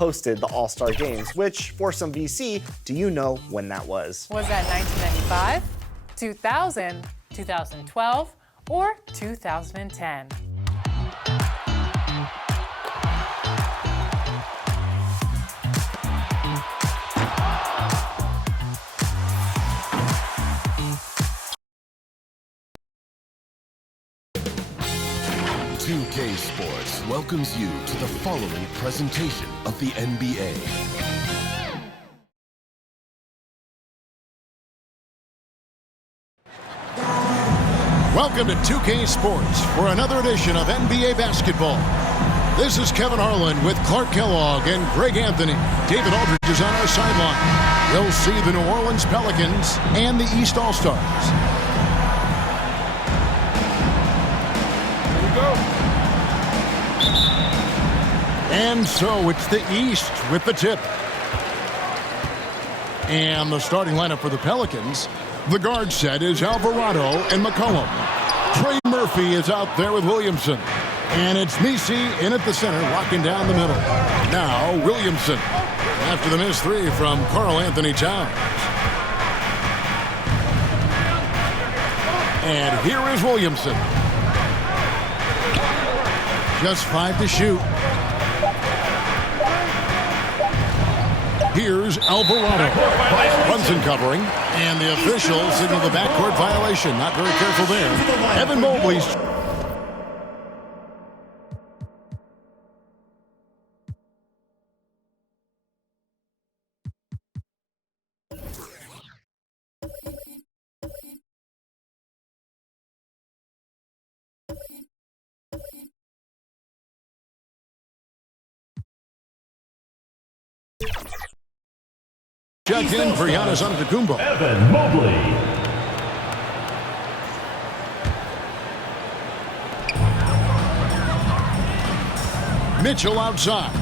hosted the All-Star Games, which, for some VC, do you know when that was? Was that 1995, 2000, 2012, or 2010? K Sports welcomes you to the following presentation of the NBA. Welcome to 2K Sports for another edition of NBA basketball. This is Kevin Harlan with Clark Kellogg and Greg Anthony. David Aldridge is on our sideline. We'll see the New Orleans Pelicans and the East All-Stars. Here we go. And so it's the East with the tip. And the starting lineup for the Pelicans, the guard set is Alvarado and McCollum. Trey Murphy is out there with Williamson. And it's Messi in at the center, walking down the middle. Now Williamson after the missed three from Karl Anthony Towns. And here is Williamson. Just 5 to shoot. Here's Alvarado. Brunson covering. And the officials signal the backcourt violation. Not very careful there. Evan Mobley's. Check in for Giannis Antetokounmpo. Evan Mobley. Mitchell outside.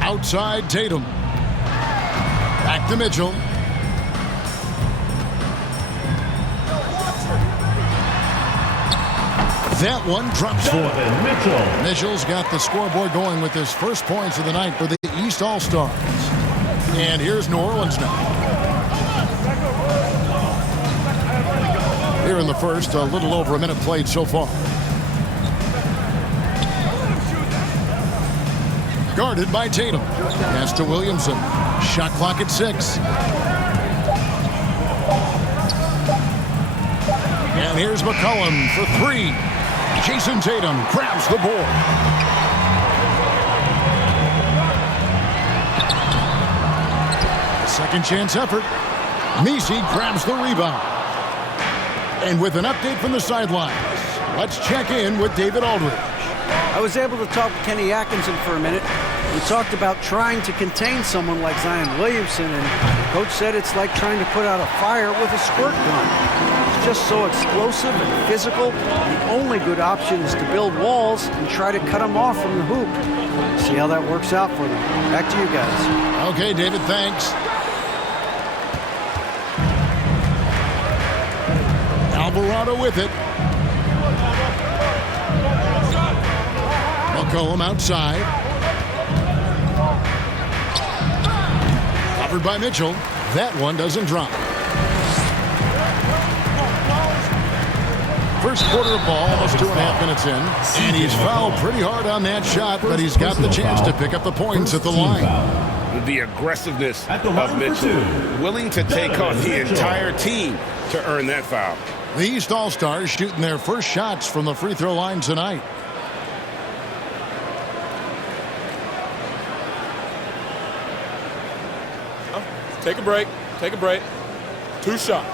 Outside Tatum. Back to Mitchell. That one drops for him. Mitchell's got the scoreboard going with his first points of the night for the East All-Stars. And here's New Orleans now. Here in the first, a little over a minute played so far. Guarded by Tatum. Pass to Williamson. Shot clock at 6. And here's McCollum for 3. Jason Tatum grabs the board. A second chance effort. Messi grabs the rebound. And with an update from the sidelines, let's check in with David Aldridge. I was able to talk to Kenny Atkinson for a minute. We talked about trying to contain someone like Zion Williamson, and Coach said it's like trying to put out a fire with a squirt gun. It's just so explosive and physical. The only good option is to build walls and try to cut them off from the hoop. See how that works out for them. Back to you guys. Okay, David, thanks. Alvarado with it. McCollum outside. Covered by Mitchell. That one doesn't drop. First quarter of ball, almost 2.5 minutes in. And he's fouled pretty hard on that shot, but he's got the chance to pick up the points at the line. The aggressiveness of Mitchell, willing to take on the entire team to earn that foul. The East All-Stars shooting their first shots from the free throw line tonight. Take a break. Take a break. 2 shots.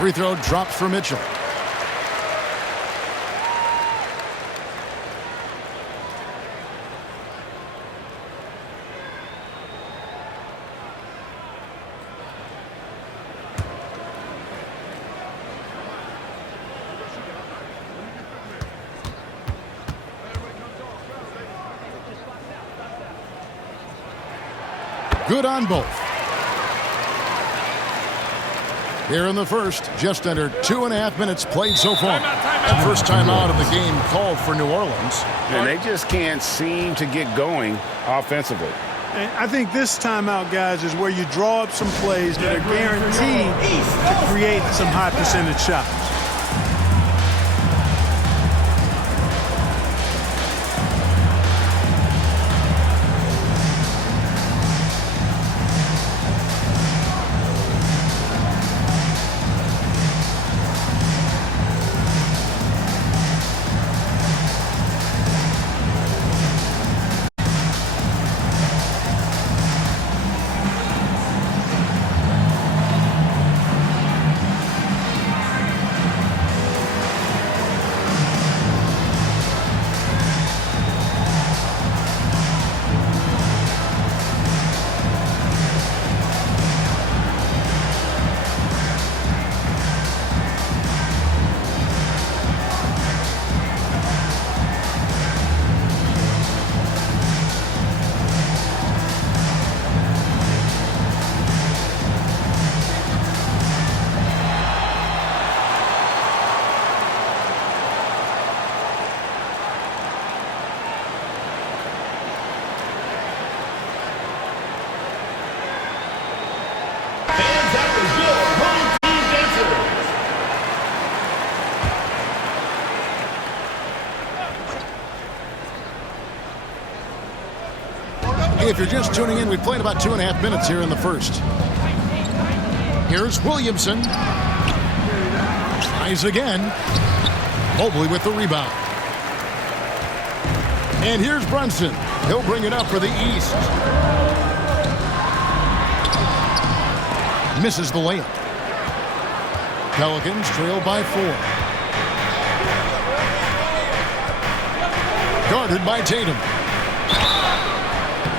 Free throw drops for Mitchell. Good on both. Here in the first, just under 2.5 minutes played so far. That first timeout of the game called for New Orleans. And they just can't seem to get going offensively. And I think this timeout, guys, is where you draw up some plays that are guaranteed to create some high percentage shots. If you're just tuning in, we played about 2.5 minutes here in the first. Here's Williamson. Tries again. Mobley with the rebound. And here's Brunson. He'll bring it up for the East. Misses the layup. Pelicans trail by 4. Guarded by Tatum.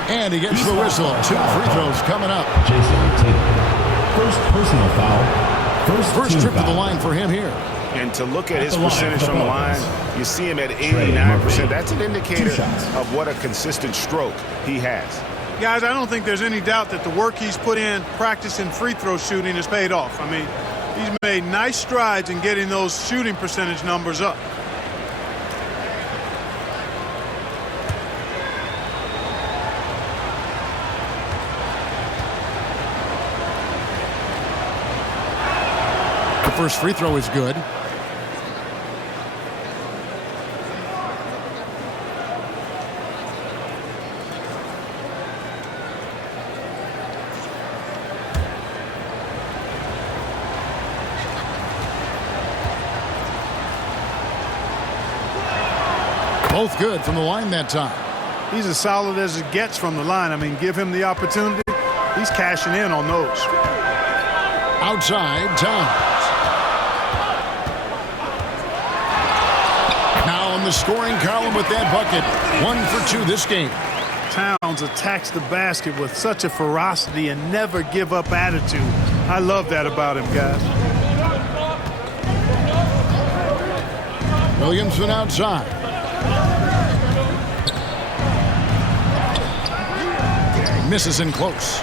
And he gets the whistle. 2 free throws coming up. Jason Tatum. First personal foul. First trip to the line for him here. And to look at his percentage from the line, you see him at 89%. That's an indicator of what a consistent stroke he has. Guys, I don't think there's any doubt that the work he's put in practicing free throw shooting has paid off. I mean, he's made nice strides in getting those shooting percentage numbers up. The first free throw is good. Both good from the line that time. He's as solid as it gets from the line. I mean, give him the opportunity. He's cashing in on those. Outside, Towns. Now in the scoring column with that bucket. 1 for 2 this game. Towns attacks the basket with such a ferocity and never give up attitude. I love that about him, guys. Williamson outside. Misses in close.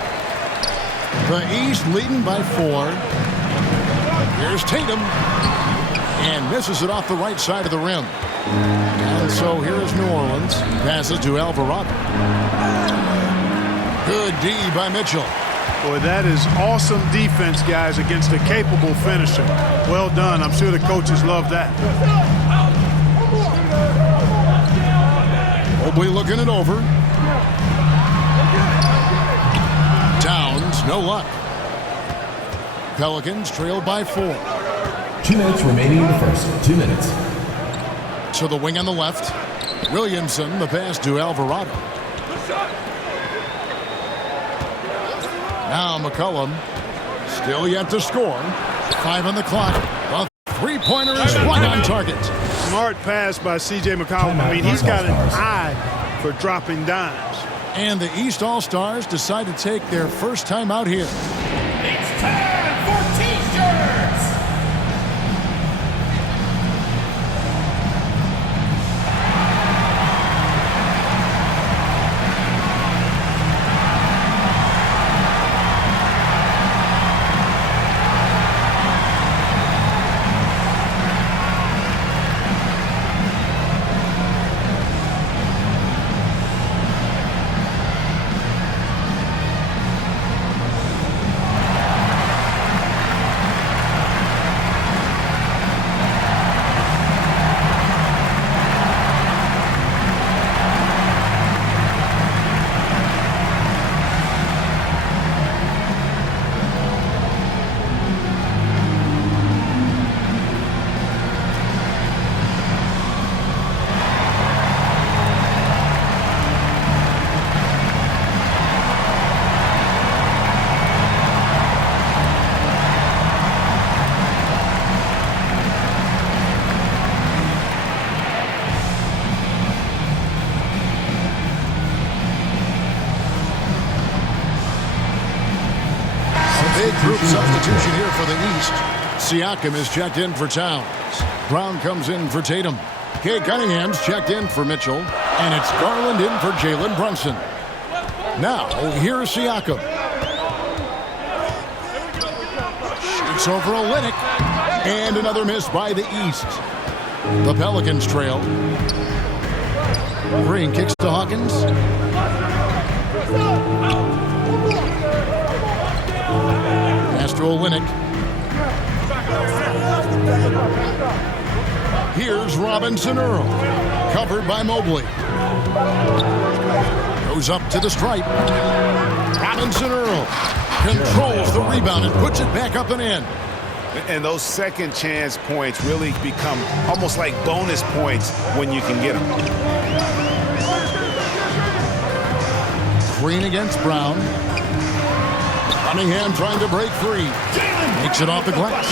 The East leading by 4. Here's Tatum. And misses it off the right side of the rim. And so here is New Orleans. Passes to Alvarado. Good D by Mitchell. Boy, that is awesome defense, guys, against a capable finisher. Well done. I'm sure the coaches love that. Mobley looking it over. Towns, no luck. Pelicans trail by 4. 2 minutes remaining in the first. 2 minutes. To the wing on the left. Williamson, the pass to Alvarado. Now McCollum, still yet to score. 5 on the clock. The three-pointer is right on target. Smart pass by C.J. McCollum. I mean, he's got an eye for dropping dimes. And the East All-Stars decide to take their first time out here. It's time for T-shirts! Group substitution here for the East. Siakam is checked in for Towns. Brown comes in for Tatum. Kay Cunningham's checked in for Mitchell. And it's Garland in for Jalen Brunson. Now, here's Siakam. Shoots over Olynyk. And another miss by the East. The Pelicans trail. Green kicks to Hawkins. Pass to Olynyk. Here's Robinson Earl. Covered by Mobley. Goes up to the stripe. Robinson Earl controls the rebound and puts it back up and in. And those second chance points really become almost like bonus points when you can get them. Green against Brown. Cunningham trying to break free. Makes it off the glass.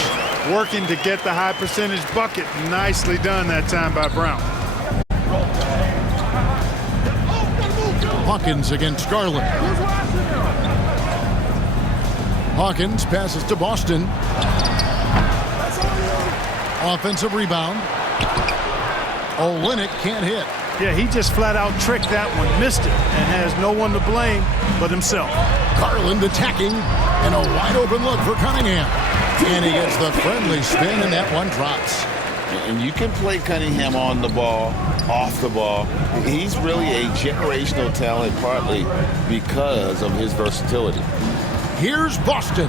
Working to get the high percentage bucket. Nicely done that time by Brown. Hawkins against Garland. Hawkins passes to Boston. Offensive rebound. Olynyk can't hit. Yeah, he just flat out tricked that one, missed it, and has no one to blame but himself. Garland attacking, and a wide open look for Cunningham. And he gets the friendly spin, and that one drops. And you can play Cunningham on the ball, off the ball. He's really a generational talent, partly because of his versatility. Here's Boston.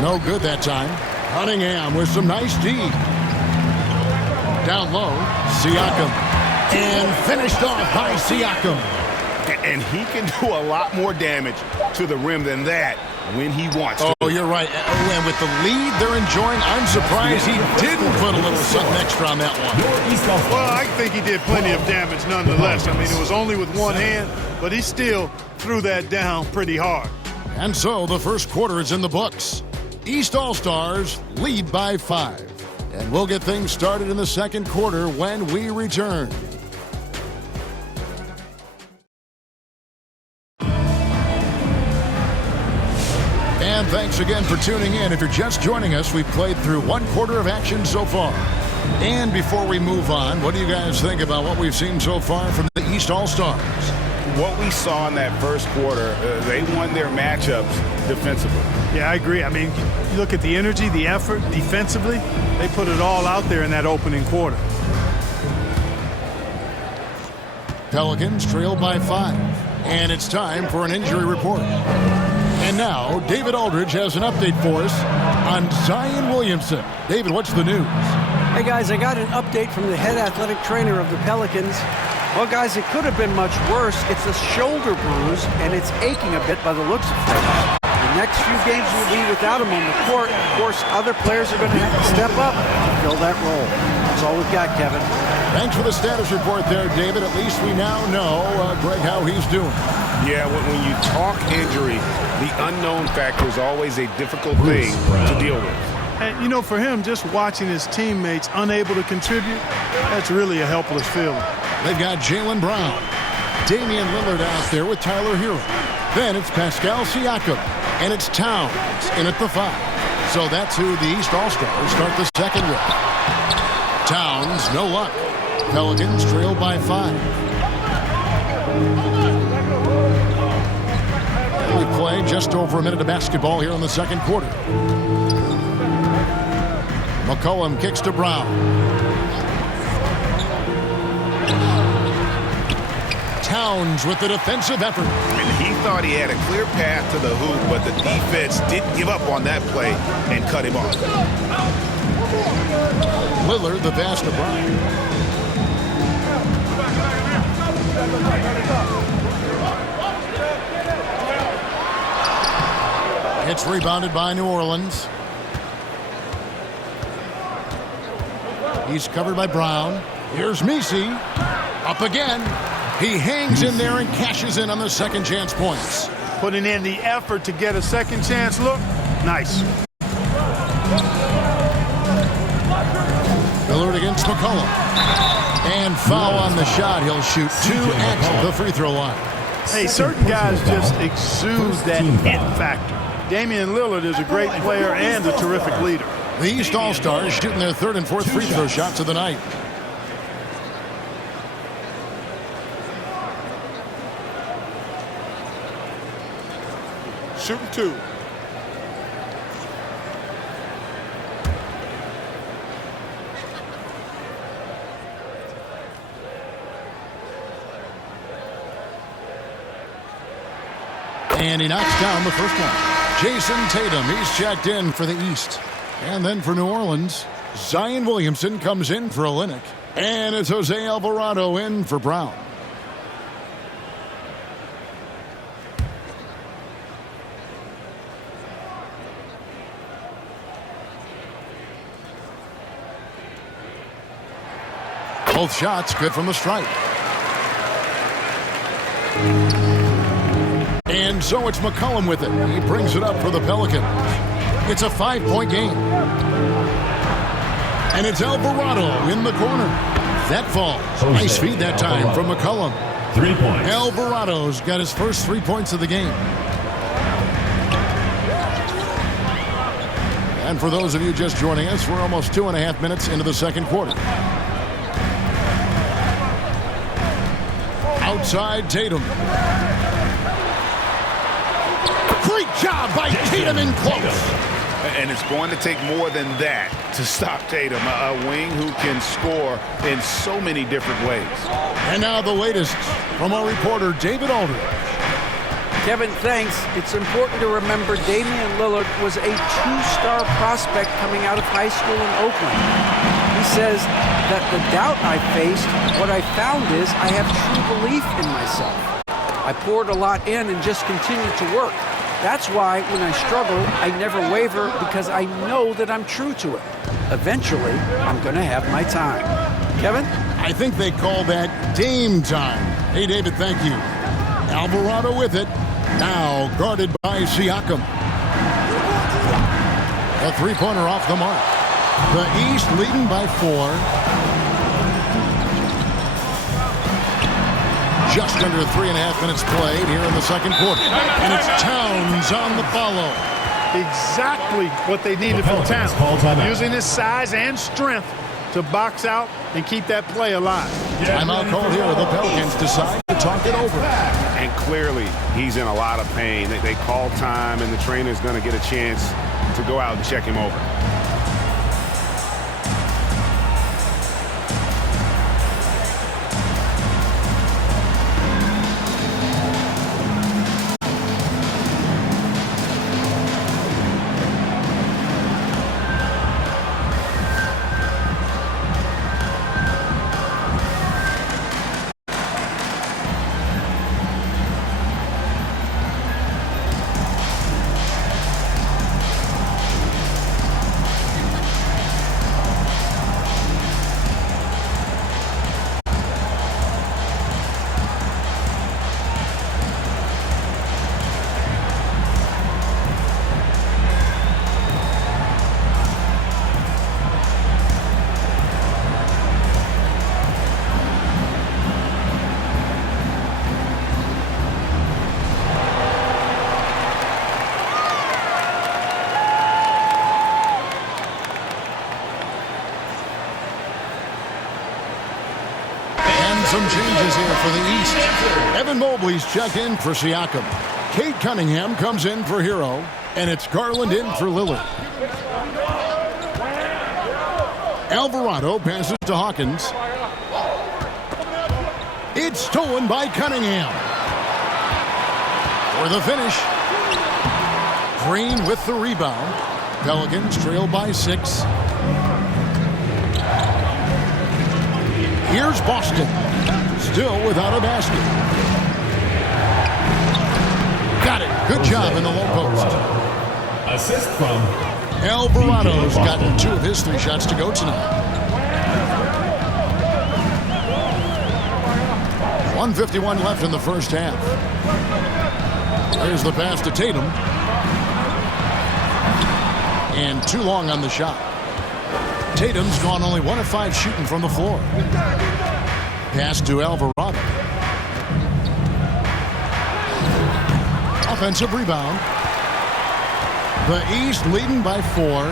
No good that time. Cunningham with some nice D. Down low, Siakam. And finished off by Siakam. And he can do a lot more damage to the rim than that when he wants to. Oh, you're right. And with the lead they're enjoying, I'm surprised he didn't put a little something extra on that one. Well, I think he did plenty of damage nonetheless. I mean, it was only with one hand, but he still threw that down pretty hard. And so the first quarter is in the books. East All-Stars lead by 5. And we'll get things started in the second quarter when we return. And thanks again for tuning in. If you're just joining us, we've played through one quarter of action so far. And before we move on, what do you guys think about what we've seen so far from the East All-Stars? What we saw in that first quarter, they won their matchups defensively. Yeah, I agree. I mean, you look at the energy, the effort defensively, they put it all out there in that opening quarter. Pelicans trail by 5. And it's time for an injury report. And now, David Aldridge has an update for us on Zion Williamson. David, what's the news? Hey, guys, I got an update from the head athletic trainer of the Pelicans. Well, guys, it could have been much worse. It's a shoulder bruise, and it's aching a bit by the looks of things. The next few games will be without him on the court. Of course, other players are going to have to step up to fill that role. That's all we've got, Kevin. Thanks for the status report there, David. At least we now know, Greg, how he's doing. Yeah, when you talk injury, the unknown factor is always a difficult thing to deal with. And, you know, for him, just watching his teammates unable to contribute, that's really a helpless feeling. They've got Jaylen Brown, Damian Lillard out there with Tyler Hero. Then it's Pascal Siakam, and it's Towns in at the 5. So that's who the East All-Stars start the second with. Towns, no luck. Pelicans trail by 5. We play just over a minute of basketball here in the second quarter. McCollum kicks to Brown. Towns with the defensive effort. And he thought he had a clear path to the hoop, but the defense didn't give up on that play and cut him off. Lillard, the pass to Brown. It's rebounded by New Orleans. He's covered by Brown. Here's Messi. Up again. He hangs in there and cashes in on the second chance points. Putting in the effort to get a second chance look. Nice. Lillard against McCollum. And foul on the shot. He'll shoot 2 at the free throw line. Hey, certain guys just exude that it factor. Damian Lillard is a great player and a terrific leader. The East All-Stars shooting their third and fourth free throw shots of the night. Shooting 2. And he knocks down the first one. Jason Tatum, he's checked in for the East. And then for New Orleans, Zion Williamson comes in for Olynyk. And it's Jose Alvarado in for Brown. Both shots good from the stripe. And so it's McCollum with it. He brings it up for the Pelicans. It's a 5-point game. And it's Alvarado in the corner. That falls. Nice feed that time from McCollum. 3 points. Alvarado's got his first 3 points of the game. And for those of you just joining us, we're almost 2.5 minutes into the second quarter. Outside Tatum. Great job by Tatum in close. And it's going to take more than that to stop Tatum, a wing who can score in so many different ways. And now the latest from our reporter, David Aldridge. Kevin, thanks. It's important to remember Damian Lillard was a two-star prospect coming out of high school in Oakland. He says that the doubt I faced, what I found is I have true belief in myself. I poured a lot in and just continued to work. That's why when I struggle, I never waver because I know that I'm true to it. Eventually, I'm going to have my time. Kevin? I think they call that Dame time. Hey, David, thank you. Alvarado with it. Now guarded by Siakam. A three-pointer off the mark. The East leading by 4. Just under 3.5 minutes played here in the second quarter. And it's Towns on the follow. Exactly what they needed from Towns. Using his size and strength to box out and keep that play alive. Timeout call here. The Pelicans decide to talk it over. And clearly, he's in a lot of pain. They call time, and the trainer's going to get a chance to go out and check him over. Some changes here for the East. Evan Mobley's checked in for Siakam. Cade Cunningham comes in for Hero. And it's Garland in for Lillard. Alvarado passes to Hawkins. It's stolen by Cunningham. For the finish. Green with the rebound. Pelicans trail by 6. Here's Boston. Still without a basket. Got it. Good job in the low post. Assist from Alvarado's gotten 2 of his 3 shots to go tonight. 1:51 left in the first half. There's the pass to Tatum. And too long on the shot. Tatum's gone only 1 of 5 shooting from the floor. Pass to Alvarado. offensive rebound. The East leading by 4.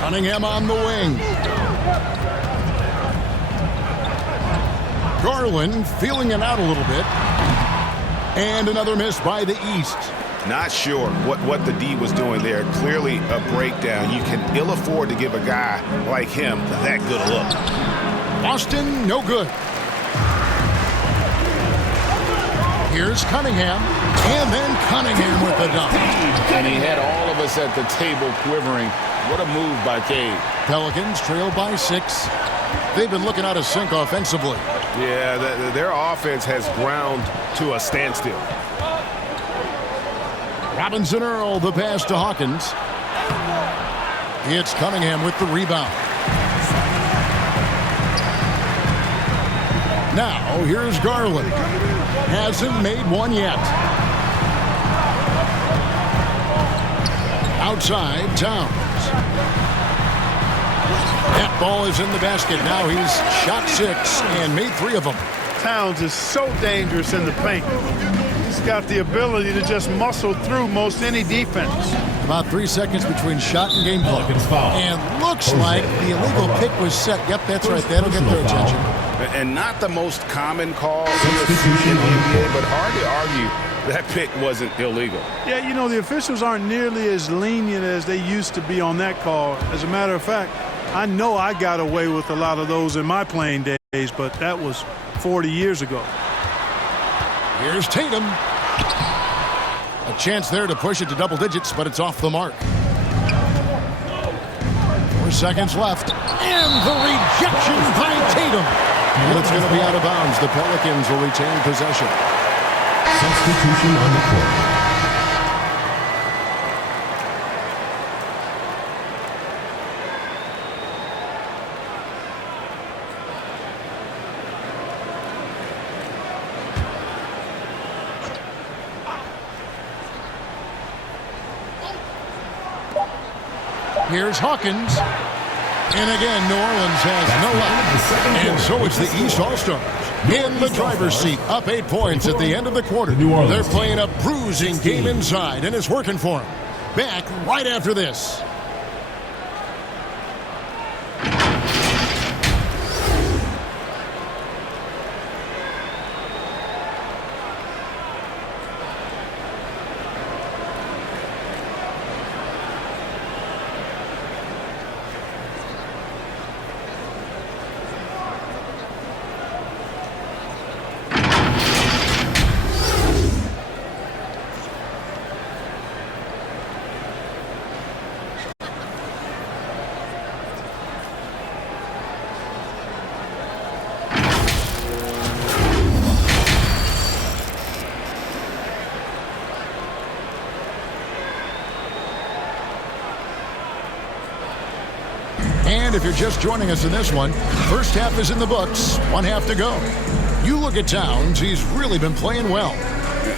Cunningham on the wing. Garland feeling it out a little bit. And another miss by the East. Not sure what the D was doing there. Clearly a breakdown. You can ill afford to give a guy like him that good a look. Boston, no good. Here's Cunningham, and then Cunningham with the dunk. And he had all of us at the table quivering. What a move by Cade. Pelicans trail by 6. They've been looking out of sync offensively. Yeah, their offense has ground to a standstill. Robinson Earl, the pass to Hawkins. It's Cunningham with the rebound. Now, here's Garland. Hasn't made one yet. Outside, Towns. That ball is in the basket. Now he's shot 6 and made 3 of them. Towns is so dangerous in the paint. He's got the ability to just muscle through most any defense. About 3 seconds between shot and game clock. And looks like the illegal pick was set. Yep, that's right. That'll get their attention. And not the most common call in the NBA, but hard to argue that pick wasn't illegal. Yeah, you know, the officials aren't nearly as lenient as they used to be on that call. As a matter of fact, I know I got away with a lot of those in my playing days, but that was 40 years ago. Here's Tatum. A chance there to push it to double digits, but it's off the mark. 4 seconds left. And the rejection by Tatum. And it's going to be out of bounds. The Pelicans will retain possession. Substitution on the court. Here's Hawkins. And again, New Orleans has no luck. And so it's the East All-Stars in the driver's seat, up 8 points at the end of the quarter. They're playing a bruising game inside, and it's working for them. Back right after this. And if you're just joining us in this one, first half is in the books, 1 half to go. You look at Towns, he's really been playing well.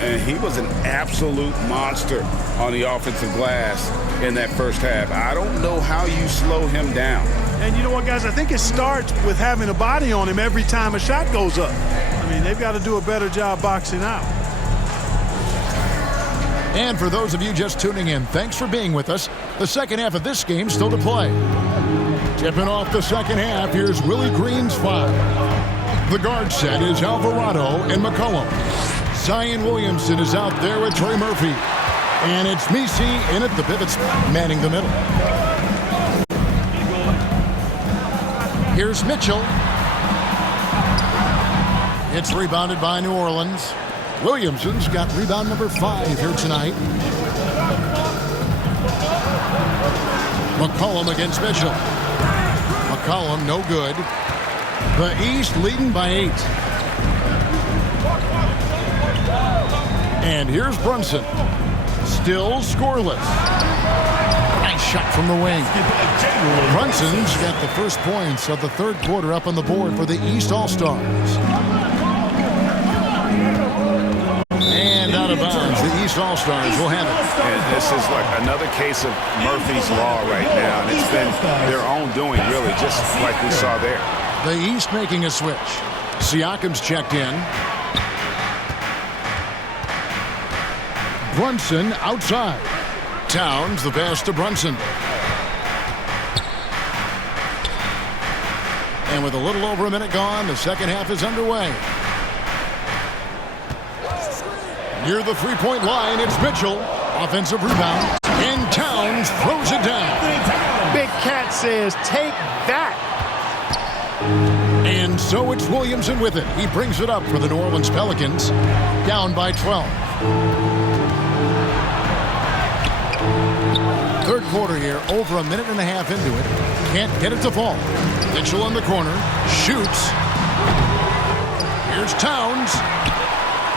And he was an absolute monster on the offensive glass in that first half. I don't know how you slow him down. And you know what, guys? I think it starts with having a body on him every time a shot goes up. I mean, they've got to do a better job boxing out. And for those of you just tuning in, thanks for being with us. The second half of this game still to play. Tipping off the second half, here's Willie Green's 5. The guard set is Alvarado and McCollum. Zion Williamson is out there with Trey Murphy. And it's Messi in at the pivots, manning the middle. Here's Mitchell. It's rebounded by New Orleans. Williamson's got rebound number 5 here tonight. McCollum against Mitchell. McCollum, no good. The East leading by 8. And here's Brunson. Still scoreless. Nice shot from the wing. Brunson's got the first points of the third quarter up on the board for the East All-Stars. And out of bounds, the East All-Stars will have it. And this is like another case of Murphy's Law right now. And it's been their own doing, really, just like we saw there. The East making a switch. Siakam's checked in. Brunson outside. Towns the pass to Brunson. And with a little over a minute gone, the second half is underway. Near the three-point line, it's Mitchell. Offensive rebound. And Towns throws it down. Big Cat says, take that. And so it's Williamson with it. He brings it up for the New Orleans Pelicans. Down by 12. Third quarter here, over a minute and a half into it. Can't get it to fall. Mitchell in the corner. Shoots. Here's Towns.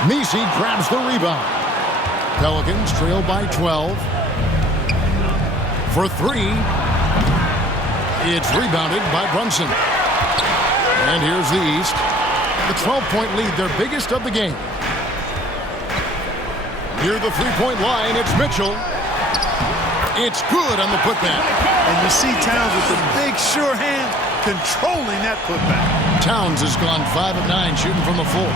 Messi grabs the rebound. Pelicans trail by 12. For three. It's rebounded by Brunson. And here's the East. The 12-point lead, their biggest of the game. Near the three-point line, it's Mitchell. It's good on the putback. And you see Towns with the big sure hand controlling that putback. Towns has gone 5 of 9 shooting from the floor.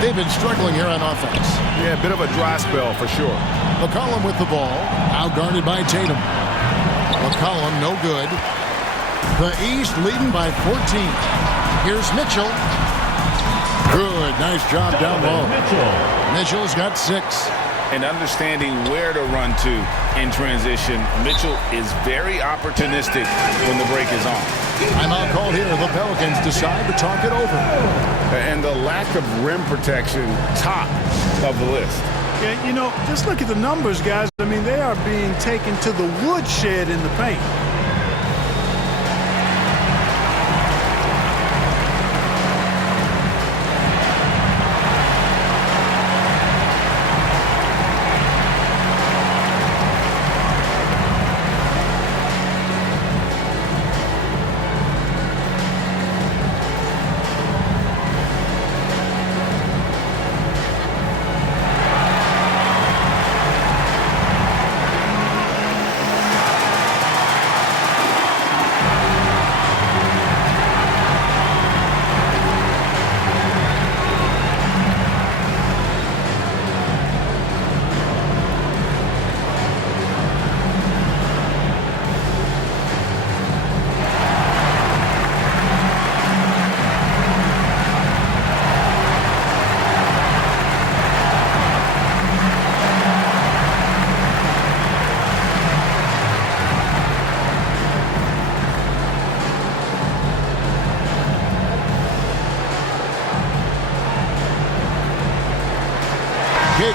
They've been struggling here on offense. Yeah, a bit of a dry spell for sure. McCollum with the ball, out guarded by Tatum. McCollum no good. The East leading by 14. Here's Mitchell. Good, nice job down low. Mitchell's got 6. And understanding where to run to in transition, Mitchell is very opportunistic when the break is on. Timeout called here. The Pelicans decide to talk it over. And the lack of rim protection, top of the list. Yeah, you know, just look at the numbers, guys. I mean, they are being taken to the woodshed in the paint.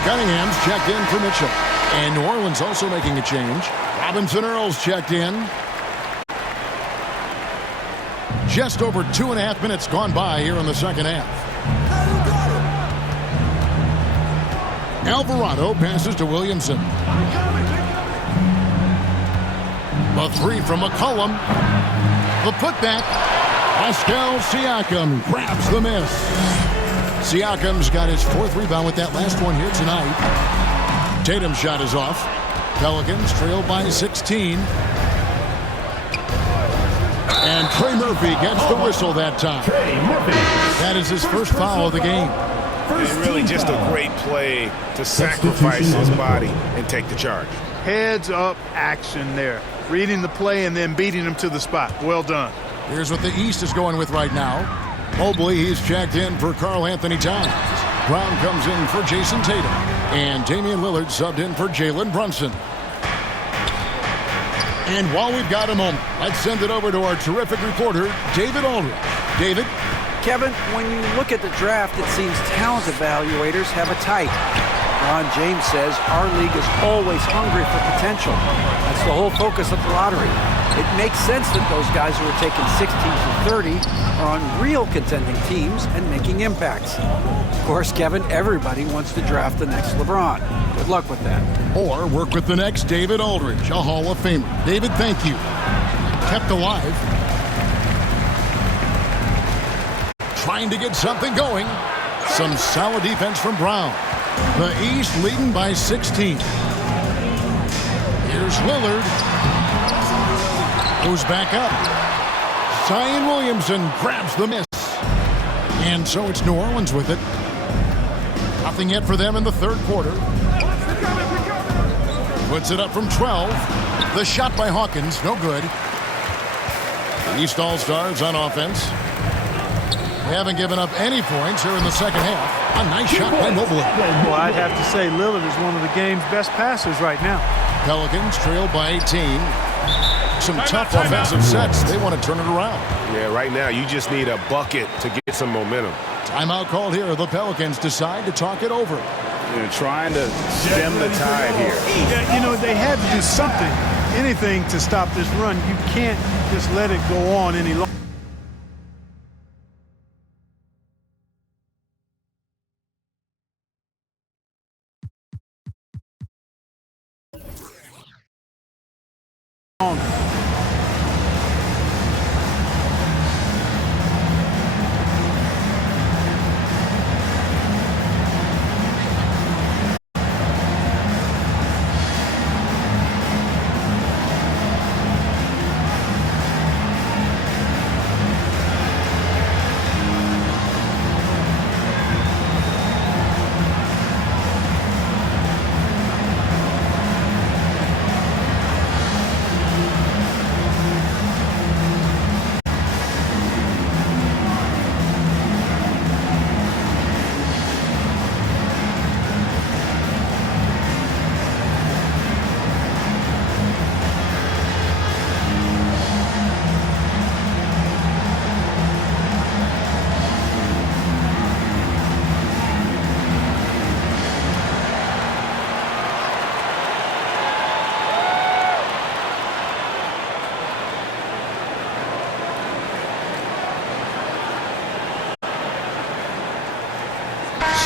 Cunningham's checked in for Mitchell. And New Orleans also making a change. Robinson Earls checked in. Just over 2.5 minutes gone by here in the second half. Alvarado passes to Williamson. The three from McCollum. The putback. Pascal Siakam grabs the miss. Siakam's got his 4th rebound with that last one here tonight. Tatum's shot is off. Pelicans trail by 16. And Trey Murphy gets the whistle that time. That is his first foul of the game. And really just a great play to sacrifice his body and take the charge. Heads up action there. Reading the play and then beating him to the spot. Well done. Here's what the East is going with right now. Mobley, he's checked in for Karl Anthony Towns. Brown comes in for Jason Tatum. And Damian Lillard subbed in for Jalen Brunson. And while we've got a moment, let's send it over to our terrific reporter, David Aldridge. David? Kevin, when you look at the draft, it seems talent evaluators have a type. Ron James says our league is always hungry for potential. That's the whole focus of the lottery. It makes sense that those guys who are taken 16 through 30 are on real contending teams and making impacts. Of course, Kevin, everybody wants to draft the next LeBron. Good luck with that. Or work with the next David Aldridge, a Hall of Famer. David, thank you. Kept alive. Trying to get something going. Some solid defense from Brown. The East leading by 16. Here's Lillard. Goes back up. Zion Williamson grabs the miss. And so it's New Orleans with it. Nothing yet for them in the third quarter. Puts it up from 12. The shot by Hawkins, no good. The East All-Stars on offense. They haven't given up any points here in the second half. A nice shot by Mobley. Well, I'd have to say Lillard is one of the game's best passers right now. Pelicans trail by 18. Some tough offensive sets. They want to turn it around. Yeah, right now you just need a bucket to get some momentum. Timeout called here. The Pelicans decide to talk it over. They're trying to stem the tide here. Yeah, you know, they had to do something, anything to stop this run. You can't just let it go on any longer.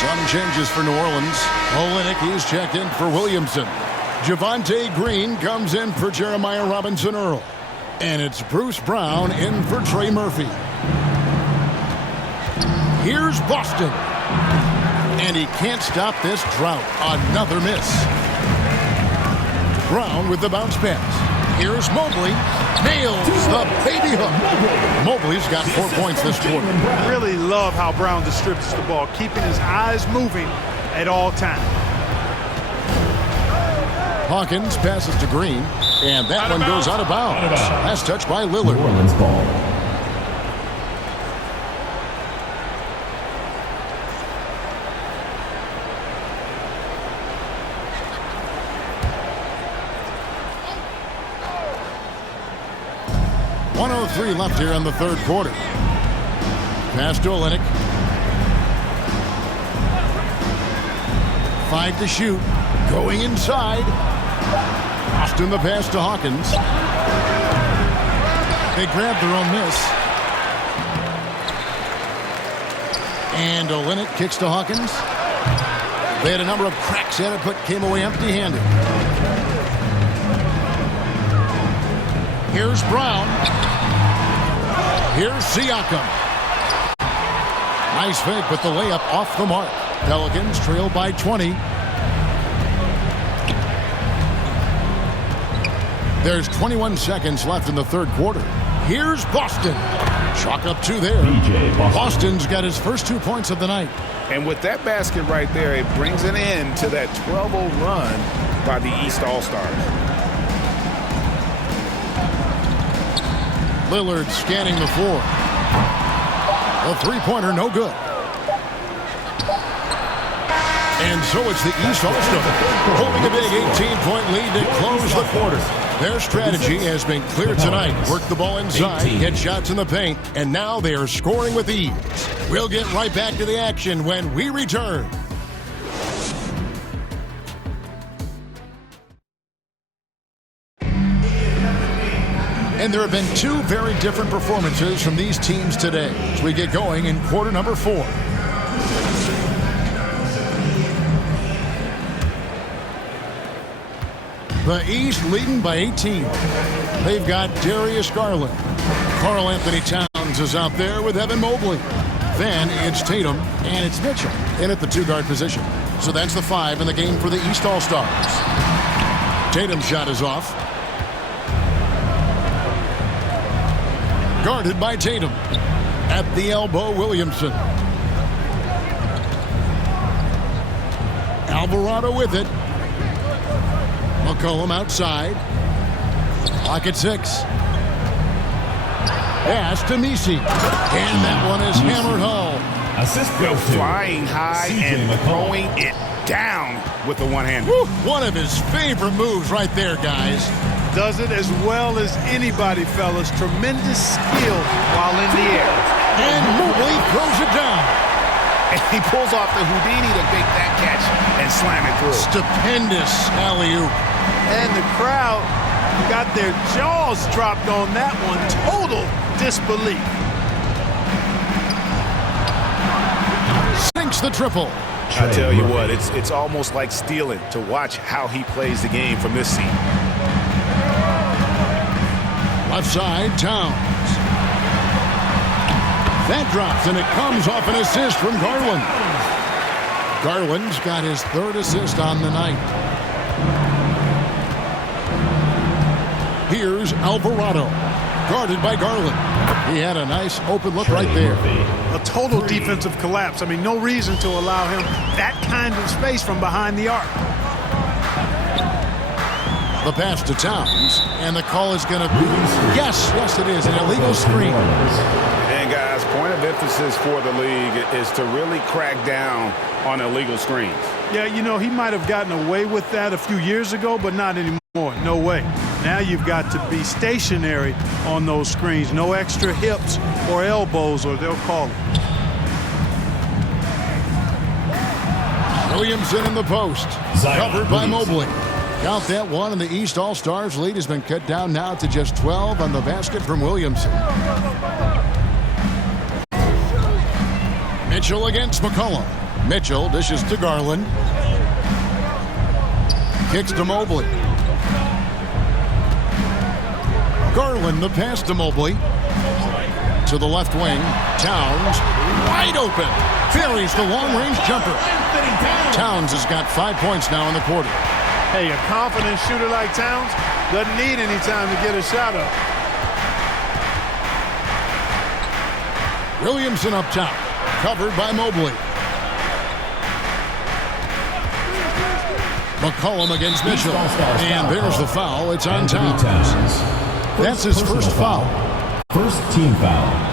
Some changes for New Orleans. Olynyk is checked in for Williamson. Javonte Green comes in for Jeremiah Robinson Earl. And it's Bruce Brown in for Trey Murphy. Here's Boston. And he can't stop this drought. Another miss. Brown with the bounce pass. Here's Mobley. Nails the baby hook. Mobley's got 4 points this quarter. I really love how Brown distributes the ball, keeping his eyes moving at all times. Hawkins passes to Green, and that one goes out of bounds. Last touch by Lillard. New Orleans ball. .103 left here in the third quarter. Pass to Olynyk. 5 to shoot. Going inside. Boston the pass to Hawkins. They grabbed their own miss. And Olynyk kicks to Hawkins. They had a number of cracks at it, but came away empty-handed. Here's Brown. Here's Siakam. Nice fake, but the layup off the mark. Pelicans trail by 20. There's 21 seconds left in the third quarter. Here's Boston. Chalk up 2 there. Boston's got his first 2 points of the night. And with that basket right there, it brings an end to that 12-0 run by the East All-Stars. Lillard scanning the floor. A three-pointer, no good. And so it's the East All-Stars holding a big 18-point lead to close the quarter. Their strategy has been clear tonight. Work the ball inside, get shots in the paint, and now they are scoring with ease. We'll get right back to the action when we return. And there have been 2 very different performances from these teams today as we get going in quarter number 4. The East leading by 18. They've got Darius Garland. Karl Anthony Towns is out there with Evan Mobley. Then it's Tatum and it's Mitchell in at the 2-guard position. So that's the 5 in the game for the East All-Stars. Tatum's shot is off. Guarded by Tatum. At the elbow, Williamson. Alvarado with it. McCollum outside. Clock at 6. Pass to Misi. And that one is hammered home. Assist goes to Flying high and throwing it down with the one-hand. One of his favorite moves right there, guys. Does it as well as anybody, fellas. Tremendous skill while in the air. And Mobley throws it down. And he pulls off the Houdini to make that catch and slam it through. Stupendous alley-oop. And the crowd got their jaws dropped on that one. Total disbelief. Sinks the triple. I tell you what, it's almost like stealing to watch how he plays the game from this seat. Left side, Towns. That drops, and it comes off an assist from Garland. Garland's got his 3rd assist on the night. Here's Alvarado, guarded by Garland. He had a nice open look right there. A total defensive collapse. I mean, no reason to allow him that kind of space from behind the arc. The pass to Towns, and the call is going to be, yes, it is, an illegal screen. And guys, point of emphasis for the league is to really crack down on illegal screens. Yeah, you know, he might have gotten away with that a few years ago, but not anymore. No way. Now you've got to be stationary on those screens. No extra hips or elbows, or they'll call it. Williamson in the post, covered by Mobley. Count that one, and the East All-Stars lead has been cut down now to just 12 on the basket from Williamson. Mitchell against McCollum. Mitchell dishes to Garland. Kicks to Mobley. Garland, the pass to Mobley. To the left wing. Towns, wide open. Buries the long-range jumper. Towns has got 5 points now in the quarter. Hey, a confident shooter like Towns doesn't need any time to get a shot up. Williamson up top, covered by Mobley. McCollum against Mitchell. And there's the foul. It's on Towns. That's his first foul. First team foul.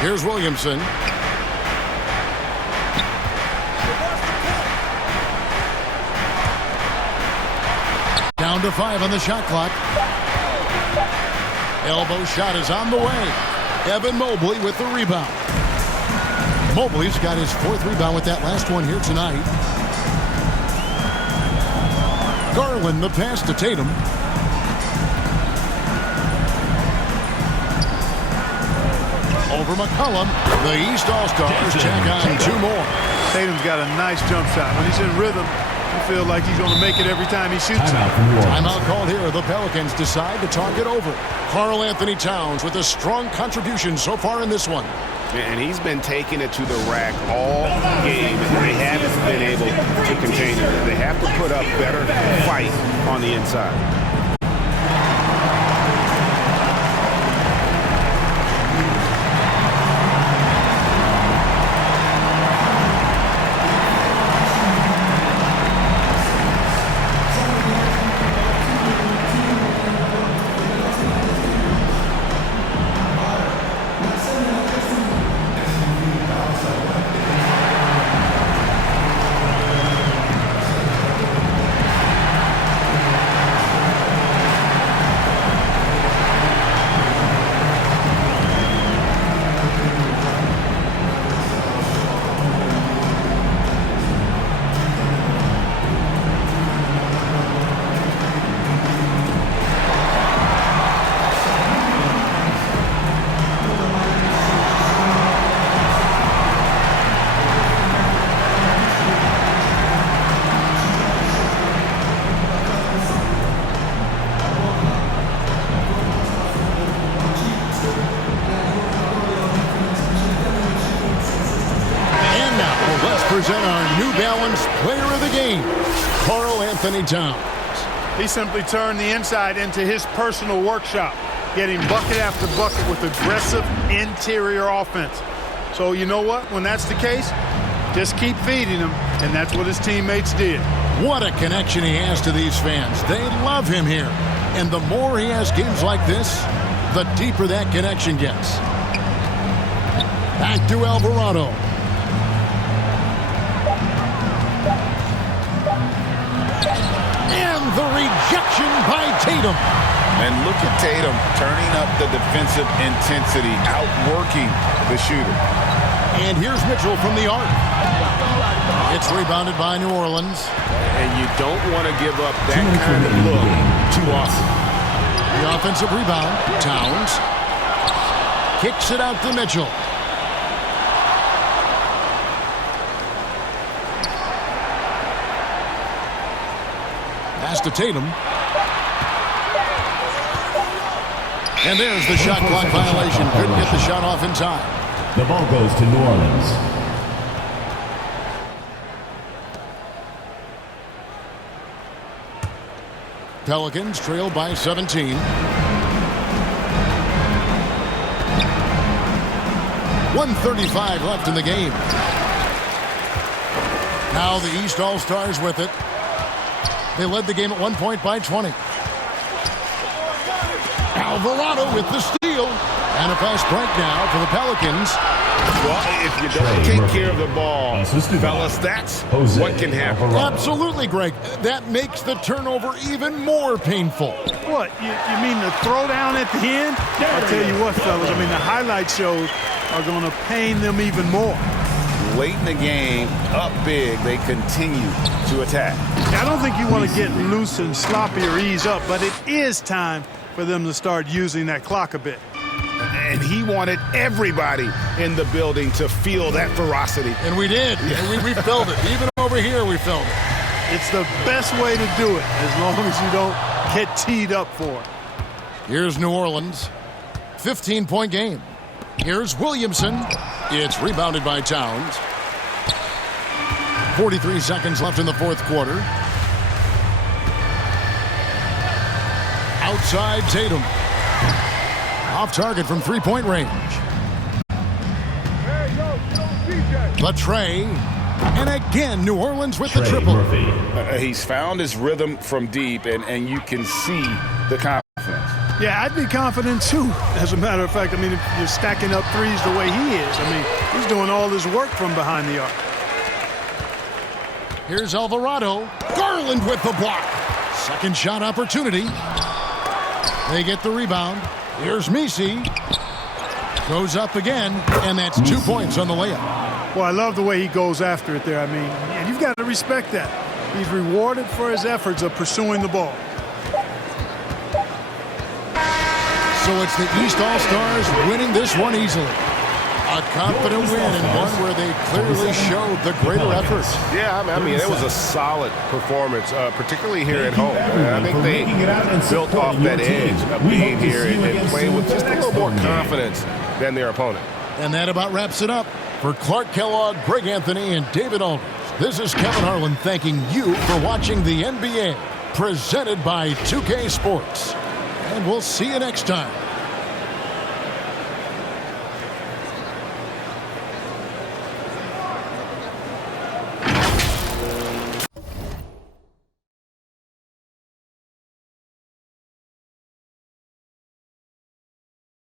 Here's Williamson. Down to 5 on the shot clock. Elbow shot is on the way. Evan Mobley with the rebound. Mobley's got his 4th rebound with that last one here tonight. Garland, the pass to Tatum. Over McCollum. The East All-Stars check on 2 more. Tatum's got a nice jump shot. When he's in rhythm, you feel like he's going to make it every time he shoots. Timeout called here. The Pelicans decide to talk it over. Karl Anthony Towns with a strong contribution so far in this one. And he's been taking it to the rack all game, and they haven't been able to contain it. They have to put up better fight on the inside. Present our New Balance player of the game, Karl Anthony Towns. He simply turned the inside into his personal workshop. getting bucket after bucket with aggressive interior offense. So you know what? When that's the case, just keep feeding him, and that's what his teammates did. What a connection he has to these fans. They love him here. And the more he has games like this, the deeper that connection gets. Back to Alvarado. And the rejection by Tatum. And look at Tatum turning up the defensive intensity, outworking the shooter. And here's Mitchell from the arc. It's rebounded by New Orleans. And you don't want to give up that kind of look too often. The offensive rebound, Towns. Kicks it out to Mitchell. Pass to Tatum. And there's the shot clock violation. Couldn't get the shot off in time. The ball goes to New Orleans. Pelicans trail by 17. .135 left in the game. Now the East All-Stars with it. They led the game at 1 point by 20. Alvarado with the steal. And a fast break now for the Pelicans. Well, if you don't take care of the ball, fellas, that's what can happen. Absolutely, Greg. That makes the turnover even more painful. What? You mean the throwdown at the end? I'll tell you what, fellas. I mean, the highlight shows are going to pain them even more. Late in the game, up big, they continue to attack. I don't think you want to get loose and sloppy or ease up, but it is time for them to start using that clock a bit. And he wanted everybody in the building to feel that ferocity. And we did. Yeah. We felt it. Even over here, we felt it. It's the best way to do it, as long as you don't get teed up for it. Here's New Orleans. 15-point game. Here's Williamson. It's rebounded by Towns. 43 seconds left in the fourth quarter. Outside Tatum. Off target from three-point range. Latrey. And again, New Orleans with the triple. He's found his rhythm from deep, and you can see the confidence. Yeah, I'd be confident too. As a matter of fact, I mean, if you're stacking up threes the way he is, I mean, he's doing all this work from behind the arc. Here's Alvarado. Garland with the block. Second shot opportunity. They get the rebound. Here's Messi. Goes up again, and that's 2 points on the layup. Well, I love the way he goes after it there. I mean, and you've got to respect that. He's rewarded for his efforts of pursuing the ball. So it's the East All-Stars winning this one easily. A confident win and one where they clearly showed the greater effort. Yeah, I mean, it was a solid performance, particularly here at home. I think they built off that edge of being here and playing with just a little more confidence than their opponent. And that about wraps it up. For Clark Kellogg, Greg Anthony, and David Aldridge, this is Kevin Harlan thanking you for watching the NBA, presented by 2K Sports. And we'll see you next time.